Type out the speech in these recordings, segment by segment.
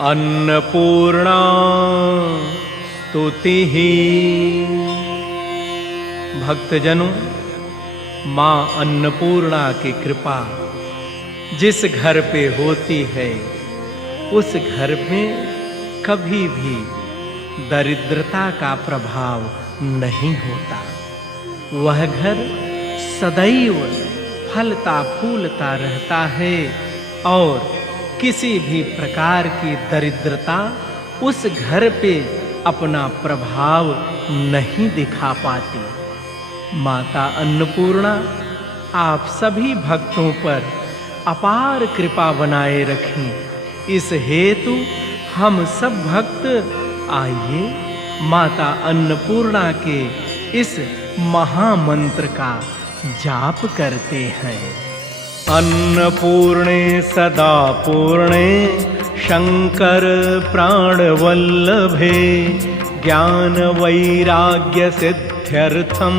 अन्नपूर्णा स्तुतिः। भक्तजनों, माँ अन्नपूर्णा की कृपा जिस घर पे होती है उस घर में कभी भी दरिद्रता का प्रभाव नहीं होता। वह घर सदैव फलता फूलता रहता है और किसी भी प्रकार की दरिद्रता उस घर पे अपना प्रभाव नहीं दिखा पाती। माता अन्नपूर्णा आप सभी भक्तों पर अपार कृपा बनाए रखें। इस हेतु हम सब भक्त आइए माता अन्नपूर्णा के इस महामंत्र का जाप करते हैं। अन्नपूर्णे सदा पूर्णे शंकर प्राणवल्लभे ज्ञान वैराग्य सिद्ध्यर्थम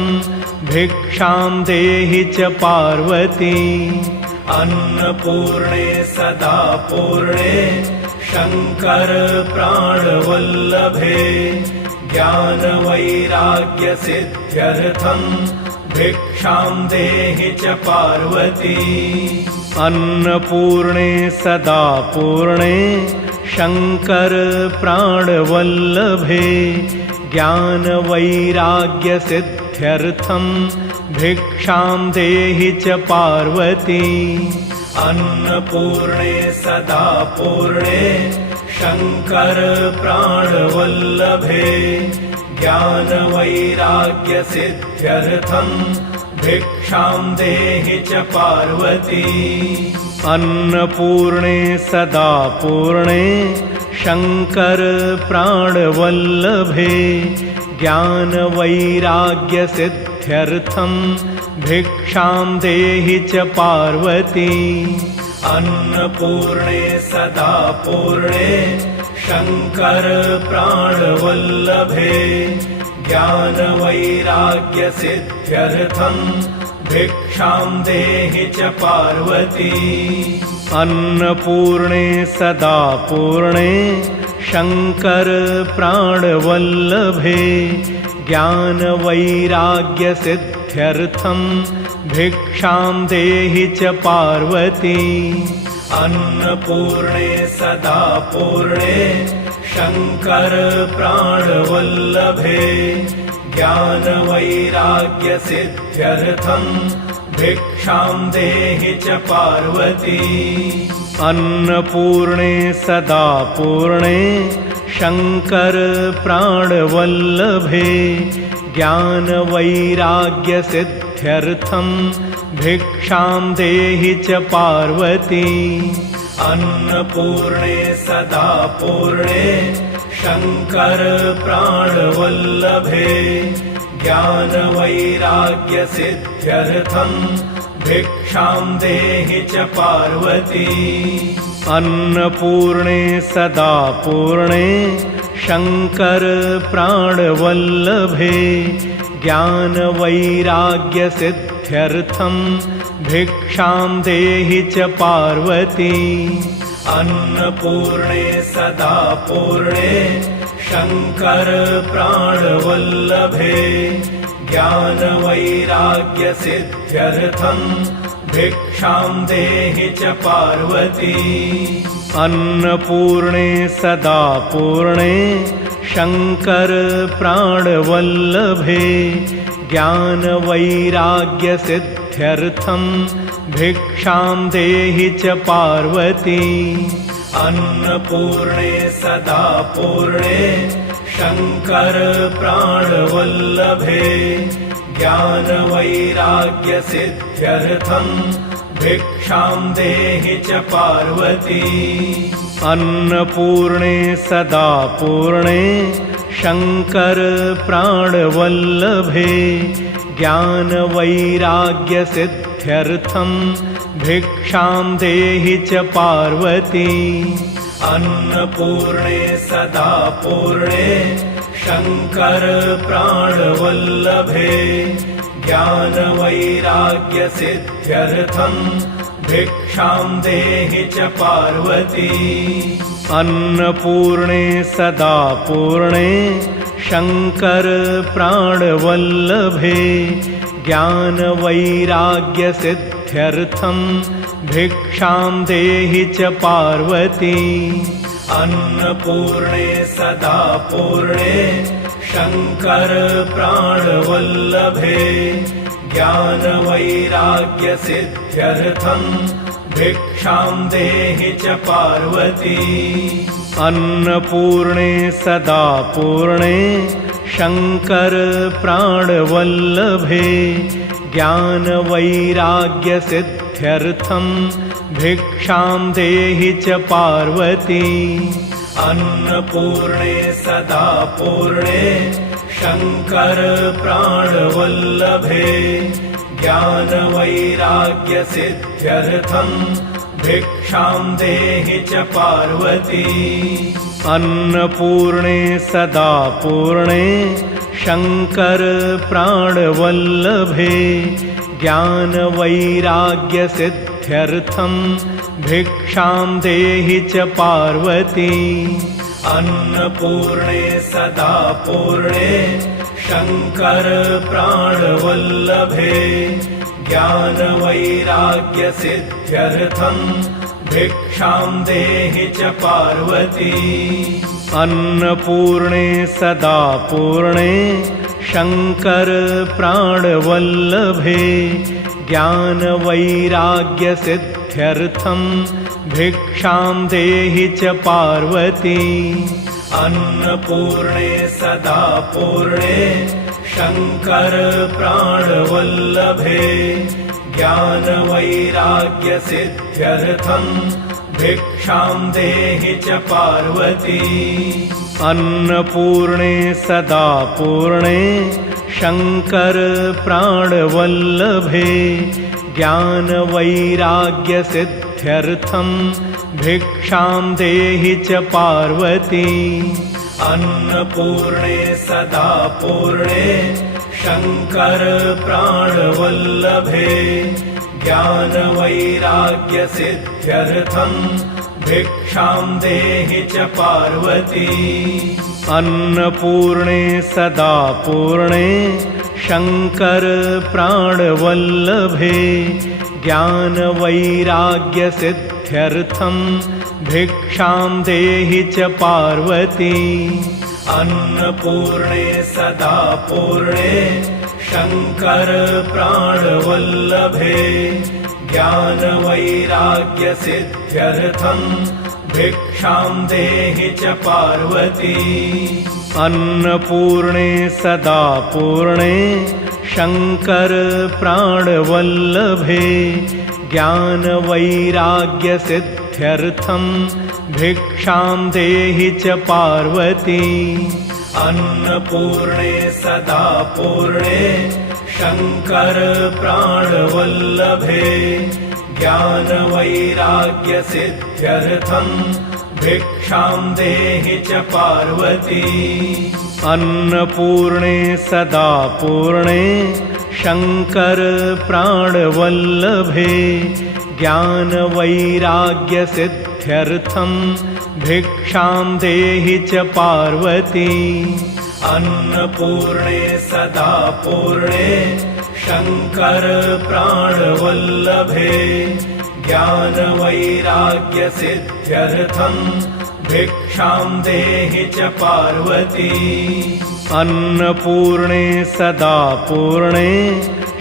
भिक्षां देहि च पार्वती। अन्नपूर्णे सदा पूर्णे शंकर प्राणवल्लभे ज्ञान वैराग्य सिद्ध्यर्थम भिक्षां देहि च पार्वती। अन्नपूर्णे सदा पूर्णे शंकर प्राणवल्लभे ज्ञान वैराग्य सिद्ध्यर्थम भिक्षां देहि च पार्वती। अन्नपूर्णे सदा पूर्णे शंकर प्राणवल्लभे ज्ञान वैराग्य सिद्ध्यर्थम भिक्षां देहि च पार्वती। अन्नपूर्णे सदा पूर्णे शंकर प्राणवल्लभे ज्ञान वैराग्य सिद्ध्यर्थम भिक्षां देहि च पार्वती। अन्नपूर्णे सदा पूर्णे शंकर प्राणवल्लभे ज्ञान वैराग्य सिद्ध्यर्थम भिक्षां देहि च पार्वती। अन्नपूर्णे सदा पूर्णे शंकर प्राणवल्लभे ज्ञान वैराग्य सिद्ध्यर्थम भिक्षां देहि च पार्वती। अन्नपूर्णे सदा पूर्णे शंकर प्राणवल्लभे ज्ञान वैराग्य सिद्ध्यर्थम भिक्षां देहि च पार्वती। अन्नपूर्णे सदा पूर्णे शंकर प्राणवल्लभे ज्ञान वैराग्य सिद्ध्यर्थम भिक्षां देहि च पार्वती। अन्नपूर्णे सदा पूर्णे शंकर प्राणवल्लभे ज्ञान वैराग्य सिद्ध्यर्थम भिक्षां देहि च पार्वती। अन्नपूर्णे सदा पूर्णे शंकर प्राणवल्लभे ज्ञान वैराग्य सिद्ध्यर्थम भिक्षां देहि च पार्वती। अन्नपूर्णे सदा पूर्णे शंकर प्राणवल्लभे ज्ञान वैराग्य सिद्ध्यर्थम भिक्षां देहि च पार्वती। अन्नपूर्णे सदा पूर्णे शंकर प्राणवल्लभे ज्ञान वैराग्य सिद्ध्यर्थम भिक्षां देहि च पार्वती। अन्नपूर्णे सदा पूर्णे शंकर प्राणवल्लभे ज्ञान वैराग्य सिद्ध्यर्थम भिक्षां देहि च पार्वती। अन्नपूर्णे सदा पूर्णे शंकर प्राणवल्लभे ज्ञान वैराग्य सिद्ध्यर्थम भिक्षां देहि च पार्वती। अन्नपूर्णे सदा पूर्णे शंकर प्राणवल्लभे ज्ञान वैराग्य सिद्ध्यर्थम भिक्षां देहि च पार्वती। अन्नपूर्णे सदा पूर्णे शंकर प्राणवल्लभे ज्ञानवैराग्यसिद्ध्यर्थं भिक्षां देहि च पार्वती। अन्नपूर्णे सदा पूर्णे शंकर प्राणवल्लभे ज्ञानवैराग्यसिद्ध्यर्थं भिक्षां देहि च पार्वती। अन्नपूर्णे सदा पूर्णे शंकर प्राणवल्लभे ज्ञानवैराग्यसिद्ध्यर्थं भिक्षां देहि च पार्वती। अन्नपूर्णे सदा पूर्णे शंकर प्राणवल्लभे ज्ञानवैराग्यसिद्ध्यर्थं भिक्षां देहि च पार्वती। अन्नपूर्णे सदा पूर्णे शंकर प्राणवल्लभे ज्ञानवैराग्यसिद्ध्यर्थं भिक्षां देहि च पार्वती। अन्नपूर्णे सदा पूर्णे शंकर प्राणवल्लभे ज्ञानवैराग्यसिद्ध्यर्थं भिक्षां देहि च पार्वती। अन्नपूर्णे सदा पूर्णे शंकर प्राणवल्लभे ज्ञानवैराग्यसिद्ध्यर्थं भिक्षां देहि च पार्वती। अन्नपूर्णे सदा पूर्णे शंकर प्राणवल्लभे ज्ञानवैराग्यसिद्ध्यर्थं भिक्षां देहि च पार्वती। अन्नपूर्णे सदा पूर्णे शंकर प्राणवल्लभे ज्ञानवैराग्यसिद्ध्यर्थं भिक्षां देहि च पार्वती। अन्नपूर्णे सदा पूर्णे शंकर प्राणवल्लभे ज्ञानवैराग्यसिद्ध्यर्थं भिक्षां देहि च पार्वती। अन्नपूर्णे सदा पूर्णे शंकर प्राणवल्लभे ज्ञानवैराग्यसिद्ध्यर्थं भिक्षां देहि च पार्वती। अन्नपूर्णे सदा पूर्णे शंकर प्राणवल्लभे ज्ञानवैराग्यसिद्ध्यर्थं भिक्षां देहि च पार्वती। अन्नपूर्णे सदा पूर्णे शंकर प्राणवल्लभे ज्ञानवैराग्यसिद्ध्यर्थं भिक्षां देहि च पार्वती। अन्नपूर्णे सदा पूर्णे शंकर प्राणवल्लभे ज्ञानवैराग्यसिद्ध्यर्थं भिक्षां देहि च पार्वती। अन्नपूर्णे सदा पूर्णे शंकर प्राणवल्लभे ज्ञानवैराग्यसिद्ध्यर्थं भिक्षां देहि च पार्वती। अन्नपूर्णे सदा पूर्णे शंकर प्राणवल्लभे ज्ञानवैराग्यसिद्ध्यर्थं भिक्षां देहि च पार्वती। अन्नपूर्णे सदा पूर्णे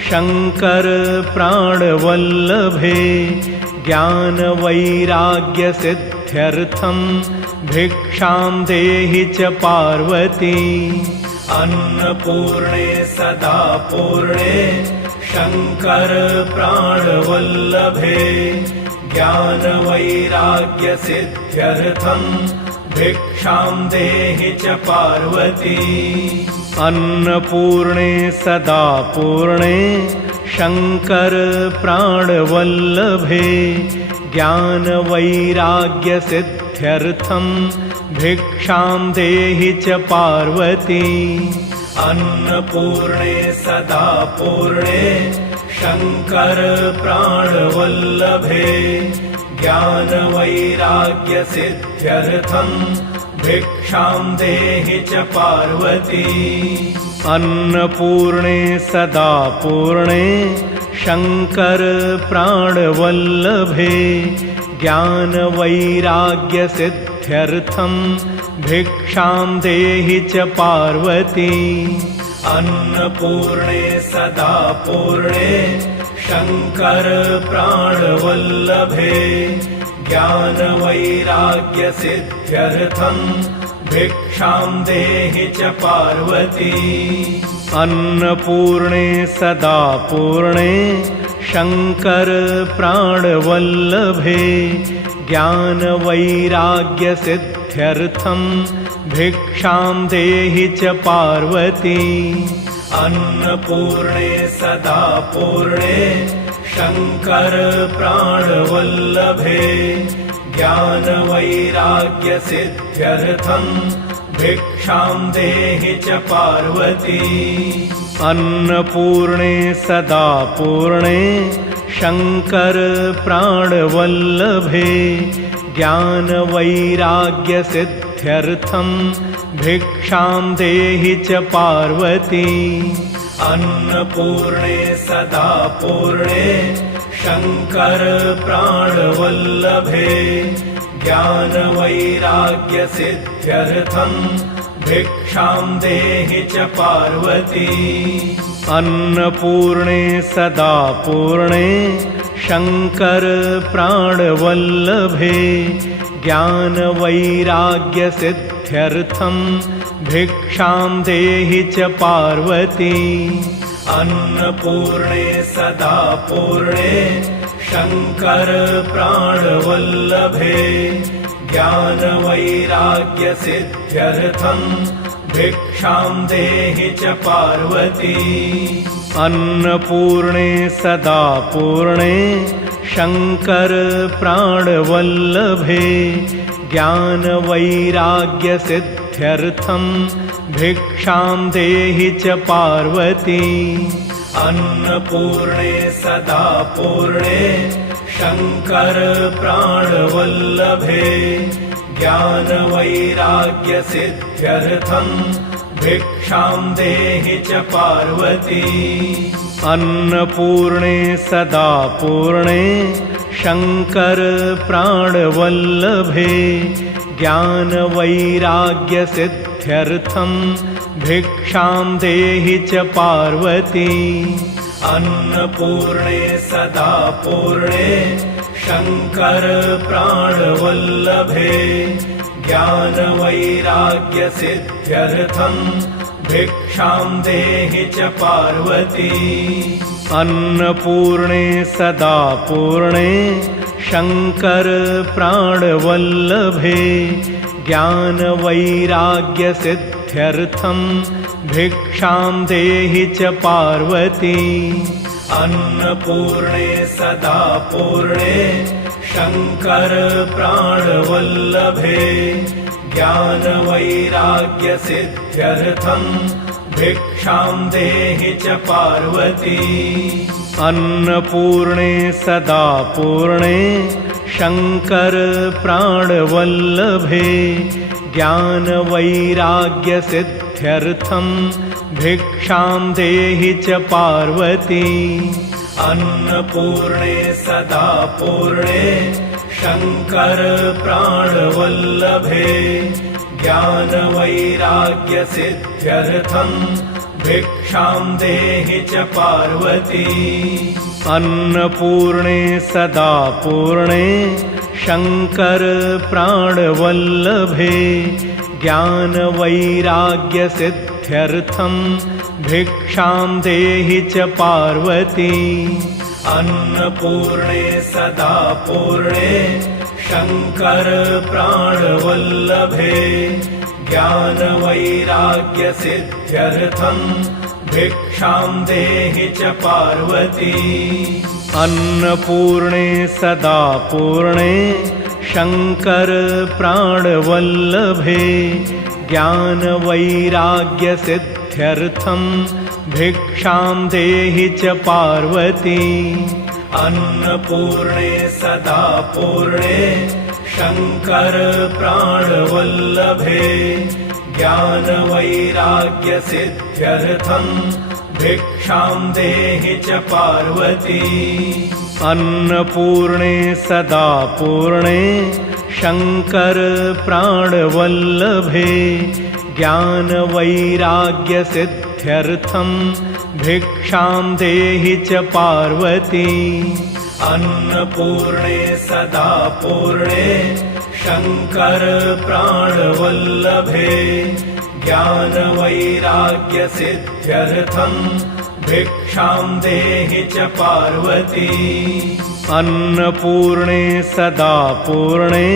शंकर प्राणवल्लभे ज्ञानवैराग्यसिद्ध्यर्थं भिक्षां देहि च पार्वती। अन्नपूर्णे सदा पूर्णे शंकर प्राणवल्लभे ज्ञानवैराग्यसिद्ध्यर्थं भिक्षां देहि च पार्वती। अन्नपूर्णे सदा पूर्णे शंकर प्राणवल्लभे ज्ञानवैराग्यसिद्ध्यर्थं भिक्षां देहि च पार्वती। अन्नपूर्णे सदा पूर्णे शङ्कर प्राणवल्लभे ज्ञानवैराग्यसिद्ध्यर्थम् भिक्षां देहि च पार्वती। अन्नपूर्णे सदा पूर्णे शङ्कर प्राणवल्लभे ज्ञानवैराग्यसिद्ध्यर्थम् भिक्षां देहि च पार्वती। अन्नपूर्णे सदा पूर्णे शङ्कर प्राणवल्लभे ज्ञानवैराग्यसिद्ध्यर्थम् भिक्षां देहि च पार्वती। अन्नपूर्णे सदा पूर्णे शङ्कर प्राणवल्लभे ज्ञानवैराग्यसिद्ध्यर्थम् भिक्षां देहि च पार्वती। अन्नपूर्णे सदा पूर्णे शङ्कर प्राणवल्लभे ज्ञानवैराग्यसिद्ध्यर्थम् भिक्षां देहि च पार्वती। अन्नपूर्णे सदा पूर्णे शङ्कर प्राणवल्लभे ज्ञानवैराग्यसिद्ध्यर्थम् भिक्षां देहि च पार्वती। अन्नपूर्णे सदा पूर्णे शङ्कर प्राणवल्लभे ज्ञानवैराग्यसिद्ध्यर्थम् भिक्षां देहि च पार्वती। अन्नपूर्णे सदा पूर्णे शङ्कर प्राणवल्लभे ज्ञानवैराग्यसिद्ध्यर्थम् भिक्षां देहि च पार्वती। अन्नपूर्णे सदा पूर्णे शङ्कर प्राणवल्लभे ज्ञानवैराग्यसिद्ध्यर्थम् भिक्षां देहि च पार्वती। अन्नपूर्णे सदा पूर्णे शङ्कर प्राणवल्लभे ज्ञानवैराग्यसिद्ध्यर्थम् भिक्षां देहि च पार्वती। अन्नपूर्णे सदा पूर्णे शङ्कर प्राणवल्लभे ज्ञानवैराग्यसिद्ध्यर्थम् भिक्षां देहि च पार्वती। अन्नपूर्णे सदा पूर्णे शङ्कर प्राणवल्लभे ज्ञानवैराग्यसिद्ध्यर्थम् भिक्षां देहि च पार्वती। अन्नपूर्णे सदा पूर्णे शङ्कर प्राणवल्लभे ज्ञानवैराग्यसिद्ध्यर्थम् भिक्षां देहि च पार्वती। अन्नपूर्णे सदा पूर्णे शङ्कर प्राणवल्लभे ज्ञानवैराग्यसिद्ध्यर्थम् भिक्षां देहि च पार्वती। अन्नपूर्णे सदा पूर्णे शङ्कर प्राणवल्लभे ज्ञानवैराग्यसिद्ध्यर्थम् भिक्षां देहि च पार्वती। अन्नपूर्णे सदा पूर्णे शङ्कर प्राणवल्लभे ज्ञानवैराग्यसिद्ध्यर्थम् भिक्षां देहि च पार्वती। अन्नपूर्णे सदा पूर्णे शङ्कर प्राणवल्लभे ज्ञानवैराग्यसिद्ध्यर्थम् भिक्षां देहि च पार्वती। अन्नपूर्णे सदा पूर्णे शङ्कर प्राणवल्लभे ज्ञानवैराग्यसिद्ध्यर्थम् भिक्षां देहि च पार्वती। अन्नपूर्णे सदा पूर्णे शङ्कर प्राणवल्लभे ज्ञानवैराग्यसिद्ध्यर्थम् भिक्षां देहि च पार्वती। अन्नपूर्णे सदा पूर्णे शङ्कर प्राणवल्लभे ज्ञानवैराग्यसिद्ध्यर्थम् भिक्षां देहि च पार्वती। अन्नपूर्णे सदा पूर्णे शंकर प्राणवल्लभे ज्ञानवैराग्यसिद्ध्यर्थं भिक्षां देहि च पार्वती। अन्नपूर्णे सदा पूर्णे शंकर प्राणवल्लभे ज्ञानवैराग्यसिद्ध्यर्थं भिक्षां देहि च पार्वती। अन्नपूर्णे सदा पूर्णे शंकर प्राणवल्लभे ज्ञानवैराग्यसिद्ध्यर्थं भिक्षां देहि च पार्वती। अन्नपूर्णे सदा पूर्णे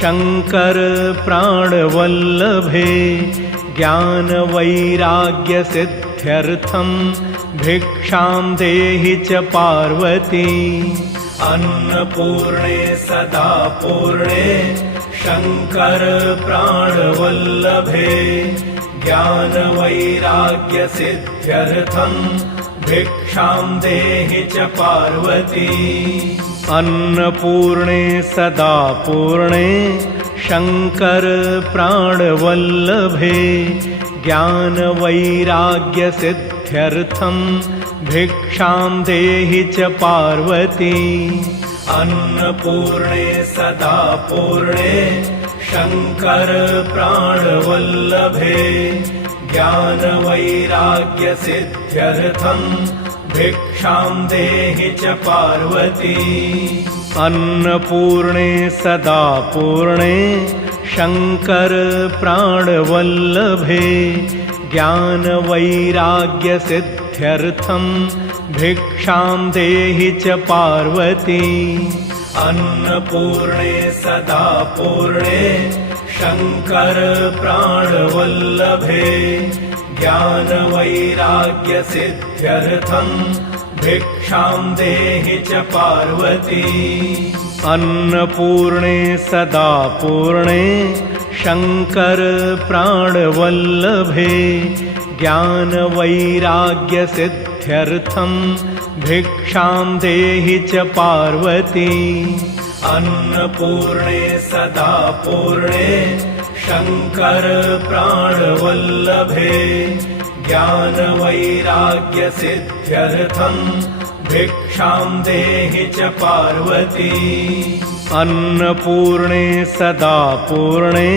शंकर प्राणवल्लभे ज्ञानवैराग्यसिद्ध्यर्थं भिक्षां देहि च पार्वती। अन्नपूर्णे सदा पूर्णे शंकर प्राणवल्लभे ज्ञानवैराग्यसिद्ध्यर्थं भिक्षां देहि च पार्वती। अन्नपूर्णे सदा पूर्णे शंकर प्राणवल्लभे ज्ञानवैराग्यसिद्ध्यर्थं भिक्षां देहि च पार्वती। अन्नपूर्णे सदा पूर्णे शंकर प्राणवल्लभे ज्ञानवैराग्यसिद्ध्यर्थं भिक्षां देहि च पार्वती। अन्नपूर्णे सदा पूर्णे शंकर प्राणवल्लभे ज्ञानवैराग्यसिद्ध्यर्थं भिक्षां देहि च पार्वती। अन्नपूर्णे सदा पूर्णे शंकर प्राणवल्लभे ज्ञानवैराग्यसिद्ध्यर्थं भिक्षां देहि च पार्वती। अन्नपूर्णे सदा पूर्णे शंकर प्राणवल्लभे ज्ञानवैराग्यसिद्ध्यर्थं भिक्षां देहि च पार्वती। अन्नपूर्णे सदा पूर्णे शंकर प्राणवल्लभे ज्ञानवैराग्यसिद्ध्यर्थं भिक्षां देहि च पार्वती। अन्नपूर्णे सदा पूर्णे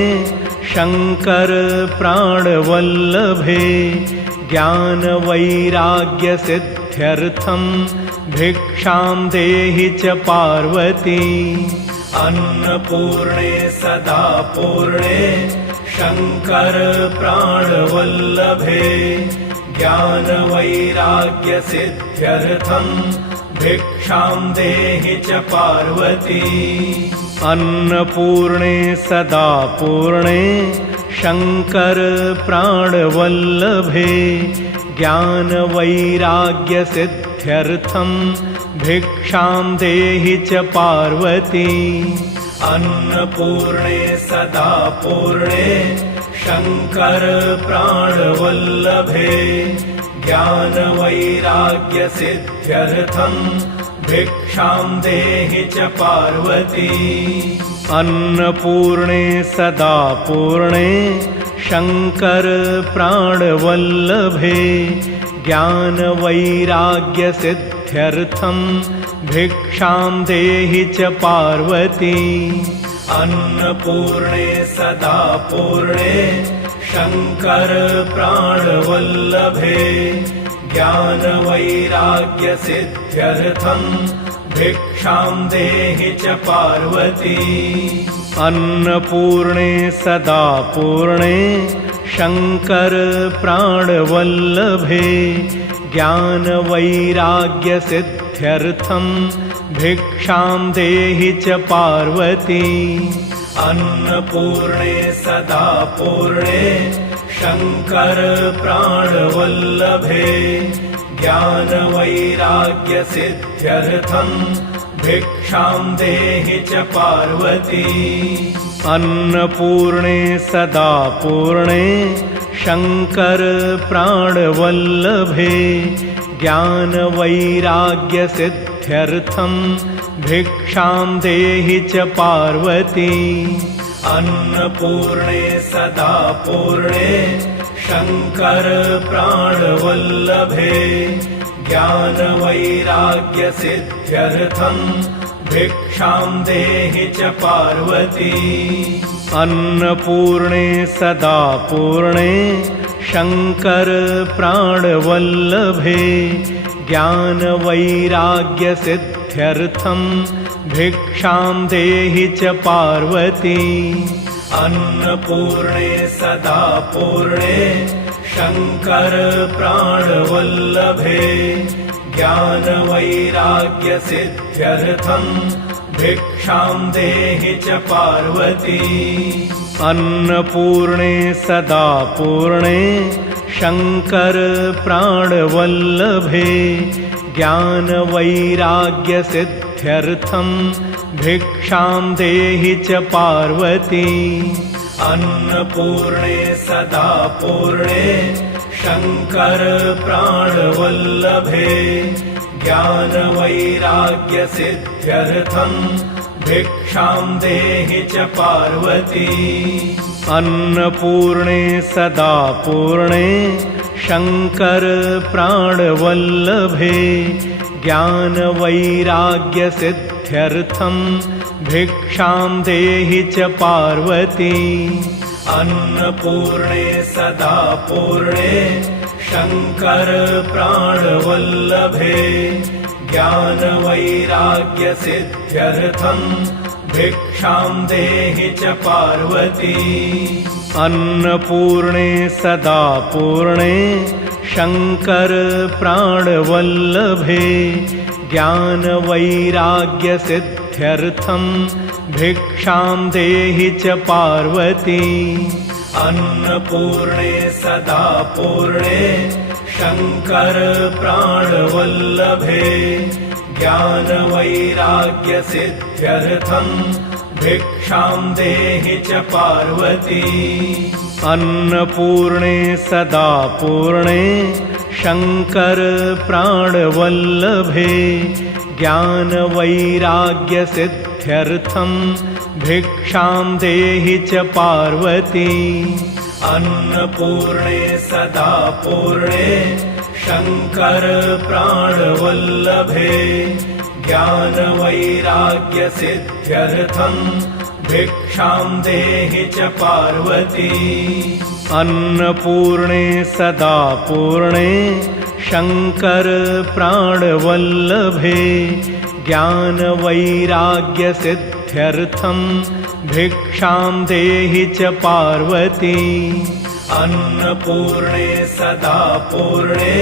शंकर प्राणवल्लभे ज्ञानवैराग्यसिद्ध्यर्थं भिक्षां देहि च पार्वती। अन्नपूर्णे सदा पूर्णे शंकर प्राणवल्लभे ज्ञानवैराग्यसिद्ध्यर्थं भिक्षां देहि च पार्वती। अन्नपूर्णे सदा पूर्णे शंकर प्राणवल्लभे ज्ञानवैराग्यसिद्ध्यर्थं भिक्षां देहि च पार्वती। अन्नपूर्णे सदा पूर्णे शंकर प्राणवल्लभे ज्ञानवैराग्यसिद्ध्यर्थं भिक्षां देहि च पार्वती। अन्नपूर्णे सदा पूर्णे शंकर प्राणवल्लभे ज्ञानवैराग्यसिद्ध्यर्थं भिक्षां देहि च पार्वती। अन्नपूर्णे सदा पूर्णे शंकर प्राणवल्लभे ज्ञानवैराग्यसिद्ध्यर्थं भिक्षां देहि च पार्वती। अन्नपूर्णे सदा पूर्णे शंकर प्राणवल्लभे ज्ञानवैराग्यसिद्ध्यर्थं भिक्षां देहि च पार्वती। अन्नपूर्णे सदा पूर्णे शंकर प्राणवल्लभे ज्ञानवैराग्यसिद्ध्यर्थं भिक्षां देहि च पार्वती। अन्नपूर्णे सदा पूर्णे शंकर प्राणवल्लभे ज्ञानवैराग्यसिद्ध्यर्थं भिक्षां देहि च पार्वती। अन्नपूर्णे सदा पूर्णे शंकर प्राणवल्लभे ज्ञानवैराग्यसिद्ध्यर्थं भिक्षां देहि च पार्वती। अन्नपूर्णे सदा पूर्णे शंकर प्राणवल्लभे ज्ञानवैराग्यसिद्ध्यर्थं भिक्षां देहि च पार्वती। अन्नपूर्णे सदा पूर्णे शंकर प्राणवल्लभे ज्ञानवैराग्यसिद्ध्यर्थं भिक्षां देहि च पार्वती। अन्नपूर्णे सदा पूर्णे शंकर प्राणवल्लभे ज्ञानवैराग्यसिद्ध्यर्थं भिक्षां देहि च पार्वती। अन्नपूर्णे सदा पूर्णे शंकर प्राणवल्लभे ज्ञानवैराग्यसिद्ध्यर्थं भिक्षां देहि च पार्वती। अन्नपूर्णे सदा पूर्णे शंकर प्राणवल्लभे ज्ञानवैराग्यसिद्ध्यर्थं भिक्षां देहि च पार्वती। अन्नपूर्णे सदा पूर्णे शंकर प्राणवल्लभे ज्ञानवैराग्यसिद्ध्यर्थं भिक्षां देहि च पार्वती। अन्नपूर्णे सदा पूर्णे शंकर प्राणवल्लभे ज्ञानवैराग्यसिद्ध्यर्थं भिक्षां देहि च पार्वती। अन्नपूर्णे सदा पूर्णे शंकर प्राणवल्लभे ज्ञानवैराग्यसिद्ध्यर्थं भिक्षां देहि च पार्वती। अन्नपूर्णे सदा पूर्णे शंकर प्राणवल्लभे ज्ञानवैराग्यसिद्ध्यर्थं भिक्षां देहि च पार्वती। अन्नपूर्णे सदा पूर्णे शंकर प्राणवल्लभे ज्ञानवैराग्यसिद्ध्यर्थं भिक्षां देहि च पार्वती। अन्नपूर्णे सदा पूर्णे शंकर प्राणवल्लभे ज्ञानवैराग्यसिद्ध्यर्थं भिक्षां देहि च पार्वती। अन्नपूर्णे सदा पूर्णे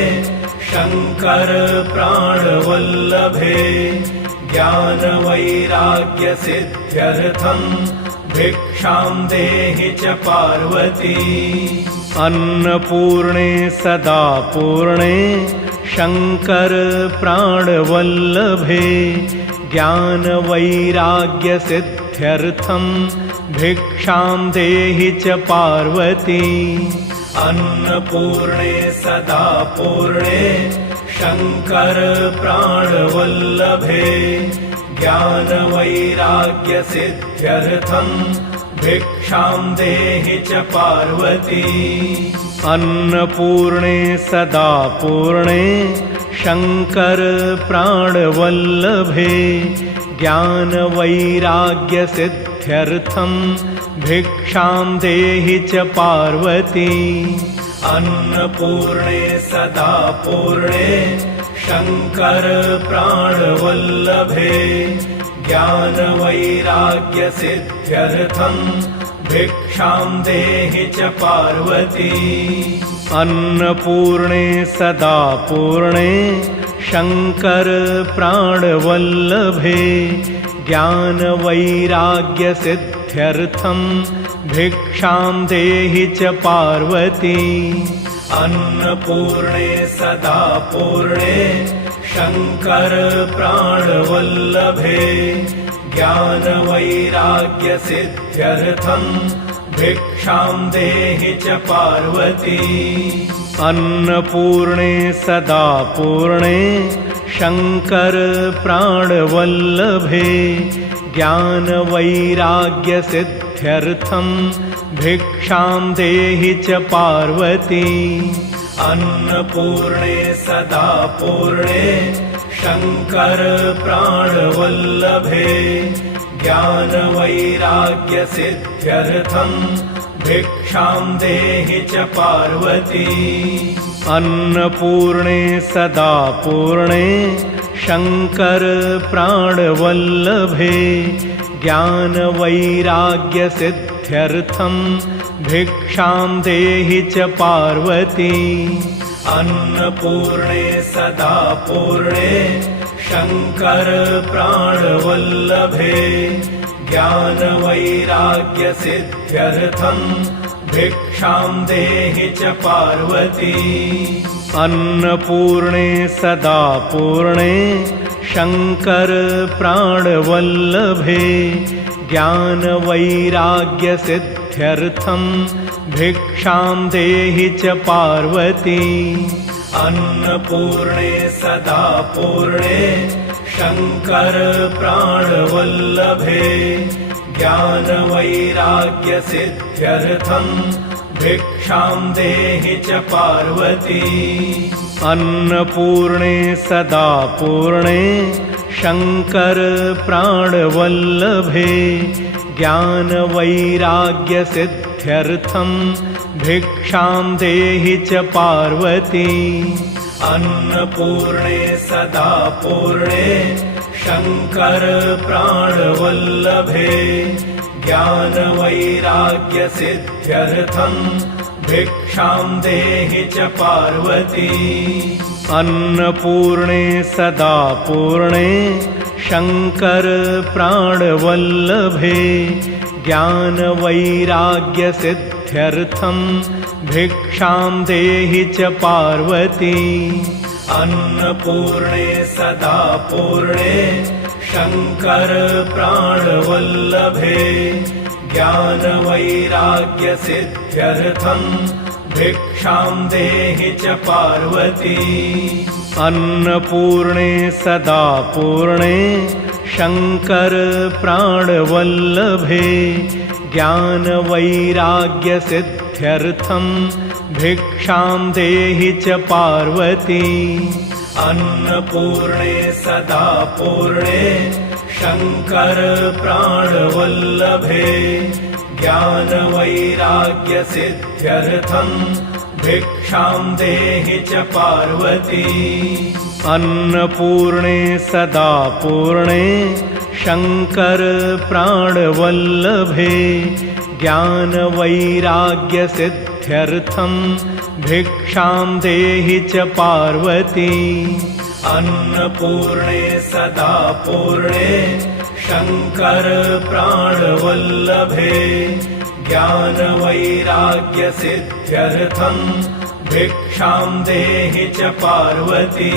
शंकर प्राणवल्लभे ज्ञानवैराग्यसिद्ध्यर्थं भिक्षां देहि च पार्वती। अन्नपूर्णे सदा पूर्णे शंकर प्राणवल्लभे ज्ञानवैराग्यसिद्ध्यर्थं भिक्षां देहि च पार्वती। अन्नपूर्णे सदा पूर्णे शंकर प्राणवल्लभे ज्ञानवैराग्यसिद्ध्यर्थं भिक्षां देहि च पार्वती। अन्नपूर्णे सदा पूर्णे शंकर प्राणवल्लभे ज्ञानवैराग्यसिद्ध्यर्थं भिक्षां देहि च पार्वती। अन्नपूर्णे सदा पूर्णे शंकर प्राणवल्लभे ज्ञानवैराग्यसिद्ध्यर्थं भिक्षां देहि च पार्वती। अन्नपूर्णे सदा पूर्णे शंकर प्राणवल्लभे ज्ञानवैराग्यसिद्ध्यर्थं भिक्षां देहि च पार्वती। अन्नपूर्णे सदा पूर्णे शङ्कर प्राणवल्लभे ज्ञानवैराग्यसिद्ध्यर्थम् भिक्षां देहि च पार्वती। अन्नपूर्णे सदा पूर्णे शङ्कर प्राणवल्लभे ज्ञानवैराग्यसिद्ध्यर्थम् भिक्षां देहि च पार्वती। अन्नपूर्णे सदा पूर्णे शङ्कर प्राणवल्लभे ज्ञानवैराग्यसिद्ध्यर्थम् भिक्षां देहि च पार्वती। अन्नपूर्णे सदा पूर्णे शङ्कर प्राणवल्लभे ज्ञानवैराग्यसिद्ध्यर्थम् भिक्षां देहि च पार्वती। अन्नपूर्णे सदा पूर्णे शङ्कर प्राणवल्लभे ज्ञानवैराग्यसिद्ध्यर्थम् भिक्षां देहि च पार्वती। अन्नपूर्णे सदा पूर्णे शङ्कर प्राणवल्लभे ज्ञानवैराग्यसिद्ध्यर्थम् भिक्षां देहि च पार्वती। अन्नपूर्णे सदा पूर्णे शङ्कर प्राणवल्लभे ज्ञानवैराग्यसिद्ध्यर्थम् भिक्षां देहि च पार्वती। अन्नपूर्णे सदा पूर्णे शङ्कर प्राणवल्लभे ज्ञानवैराग्यसिद्ध्यर्थम् भिक्षां देहि च पार्वती। अन्नपूर्णे सदा पूर्णे शङ्कर प्राणवल्लभे ज्ञानवैराग्यसिद्ध्यर्थम् भिक्षां देहि च पार्वती। अन्नपूर्णे सदा पूर्णे शङ्कर प्राणवल्लभे ज्ञानवैराग्यसिद्ध्यर्थम् भिक्षां देहि च पार्वती। अन्नपूर्णे सदा पूर्णे शङ्कर प्राणवल्लभे ज्ञानवैराग्यसिद्ध्यर्थम् भिक्षां देहि च पार्वती। अन्नपूर्णे सदा पूर्णे शङ्कर प्राणवल्लभे ज्ञानवैराग्यसिद्ध्यर्थम् भिक्षां देहि च पार्वती। अन्नपूर्णे सदा पूर्णे शङ्कर प्राणवल्लभे ज्ञानवैराग्यसिद्ध्यर्थम् भिक्षां देहि च पार्वती। अन्नपूर्णे सदा पूर्णे शङ्कर प्राणवल्लभे ज्ञानवैराग्यसिद्ध्यर्थम् भिक्षां देहि च पार्वती। अन्नपूर्णे सदा पूर्णे शङ्कर प्राणवल्लभे ज्ञानवैराग्यसिद्ध्यर्थम् भिक्षां देहि च पार्वती। अन्नपूर्णे सदा पूर्णे शङ्कर प्राणवल्लभे ज्ञानवैराग्यसिद्ध्यर्थम् भिक्षां देहि च पार्वती। अन्नपूर्णे सदा पूर्णे शङ्कर प्राणवल्लभे ज्ञानवैराग्यसिद्ध्यर्थम् भिक्षां देहि च पार्वती।